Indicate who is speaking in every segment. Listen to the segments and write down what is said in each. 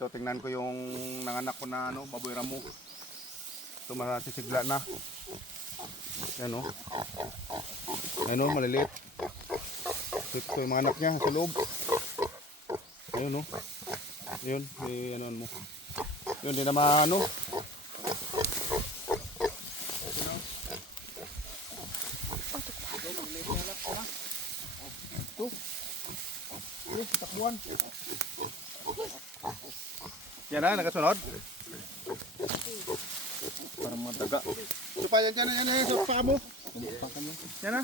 Speaker 1: Ito, tingnan ko yung nanganak ko na ano, baboy ramo. Ito, matisigla na. Yan o. Ayun o, maliliit. Ito yung mga anak niya sa loob. Ayun o. Yun, may ano mo. Yun, di naman ano. Ito. Ito, takbuhan. Yan na, nakasunod.
Speaker 2: Parang mga daga.
Speaker 1: Ito pa, yan, yan, yan, yan, sa paa mo. Yan na.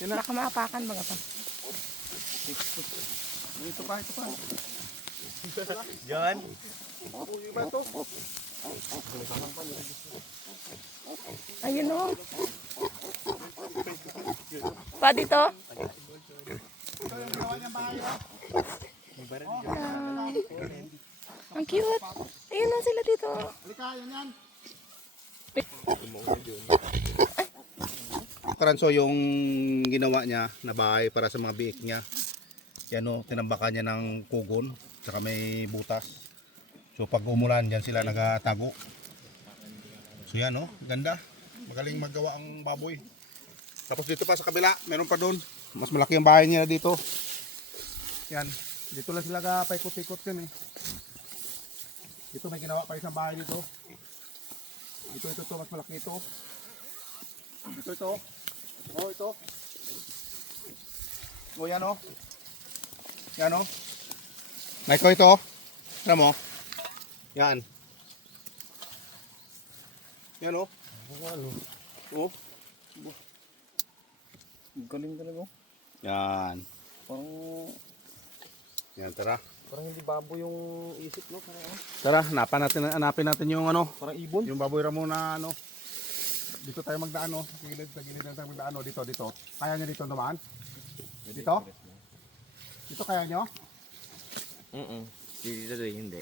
Speaker 1: Yan na.
Speaker 3: Baka maapakan mga pa.
Speaker 1: Ito pa, ito pa.
Speaker 2: Diyan.
Speaker 1: Uy, ito.
Speaker 3: Ayun o. Pa dito?
Speaker 1: Ito yung bahay.
Speaker 3: Ang cute. Ayun na sila dito.
Speaker 1: Karanso yung ginawa niya na bahay para sa mga biik niya. Yan o, tinambakan niya ng kugon, tsaka may butas. So pag umulan, dyan sila nagatago. So yan o, ganda. Magaling maggawa ang baboy. Tapos dito pa sa kabila, meron pa doon. Mas malaki ang bahay niya dito. Yan, dito lang sila paikot-ikot yan eh. Dito may ginawa pa isang bahay dito. Ito, ito, ito, mas malaki ito. Ito, ito. Oh, ito. Oh, yan oh. Yan oh. Michael, ito. Alam mo? Yan. Yan oh. Oh.
Speaker 2: Galing talaga. oh.
Speaker 1: Yan.
Speaker 2: Parang,
Speaker 1: Yan, tara.
Speaker 2: parang hindi babo yung isip, no? Parang, oh,
Speaker 1: Tara, hanapan natin, hanapin natin yung ano,
Speaker 2: parang ibon.
Speaker 1: yung baboy ramo na ano. Dito tayo magdaan oh. Sa gilid, sa gilid na tayo magdaan oh. Dito, dito. Kaya nyo dito naman? Dito? Dito kaya nyo?
Speaker 2: Mm-mm. Dito, dito, hindi.